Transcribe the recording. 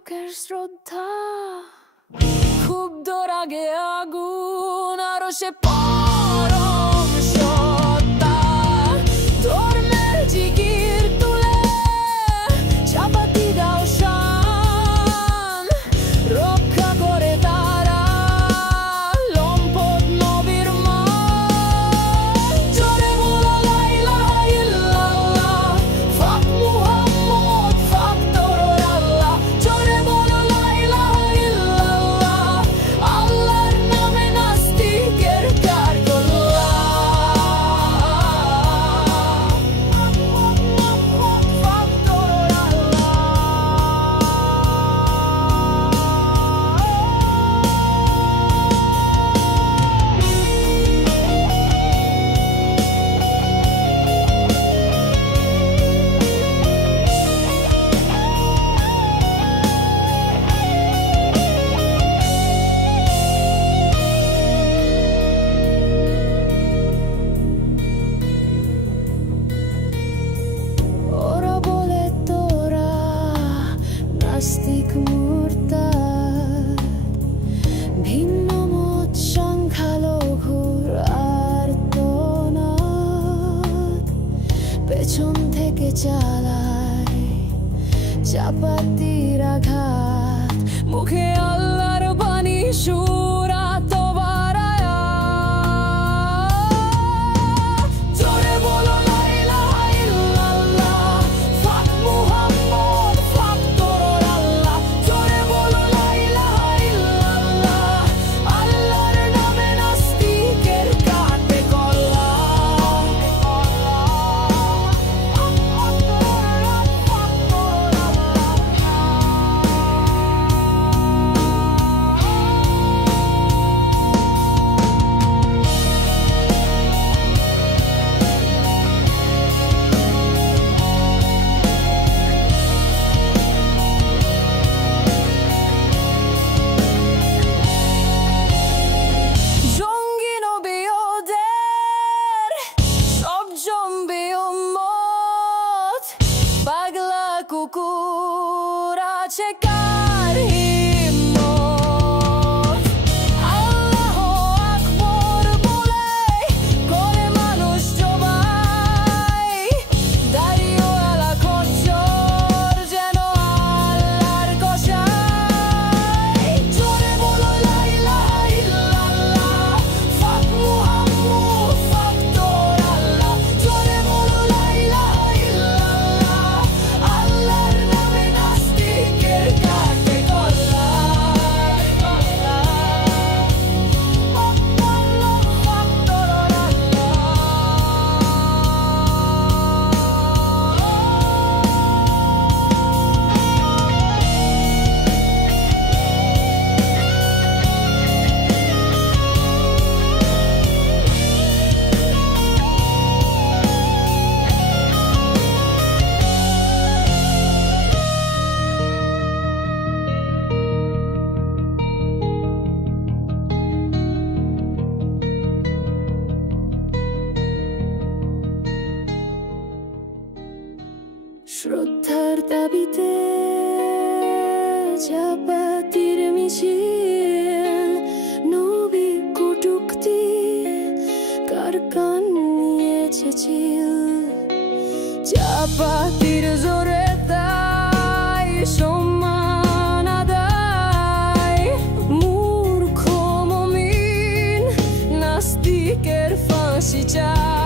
লোকের শ্রদ্ধা, ক্ষুব্ধ রাগে আগুন, আরো সে পরম সত্তা। ধর্মের জিগির তুলে চাপাতি দাও শান, রক্ষা করে তারা লম্পট নবীর মান। জোরে বলো লা ইলাহা ইল্লাল্লাহ, ফাক মুহাম্মদ, ফাক তরর আল্লাহ। জোরে বলো লা ইলাহা ইল্লাল্লাহ, আল্লাহর নামে নাস্তিকের কারগল্লা। ফাক তরর আল্লাহ। ওরা বলে তোরা নাস্তিক মুরতাদ, ভিন্ন মত সংখ্যালঘুর আর্তনাদ, পেছন থেকে চালায় চাপাতির আঘাত, মুখে আল্লাহর বাণী সুরা তো বারায়া। জোরে বলো লা ইলাহা ইল্লাল্লাহ, ফাক মুহাম্মদ, ফাক তরর আল্লাহ। জোরে বলো লা ইলাহা ইল্লাল্লাহ, আল্লাহর নামে নাস্তিকের কাটে গলা। জঙ্গি নবী ওদের সব জম্বি উম্মত, পাগলা কুকুর আছে কার হিম্মত। আল্লাহু আকবার বলে করে মানুষ জবাই, দাড়িওয়ালা খচ্চর যেন আল্লাহর কসাই। জোরে বলো লা ইলাহা ইল্লাল্লাহ, ফাক মুহাম্মদ, ফাক তরর আল্লাহ। জোরে বলো লা ইলাহা ইল্লাল্লাহ, আল্লাহর নামে নাস্তিকের কাটে গলা। ফাক তরর আল্লাহ। শ্রদ্ধার দাবিতে চাপাতির মিছিল, নবী কটূক্তি কার কান নিয়েছে চিল। চাপাতির জোরে তাই সম্মান আদায়, মূর্খ মুমিন নাস্তিকের ফাঁসি চায়।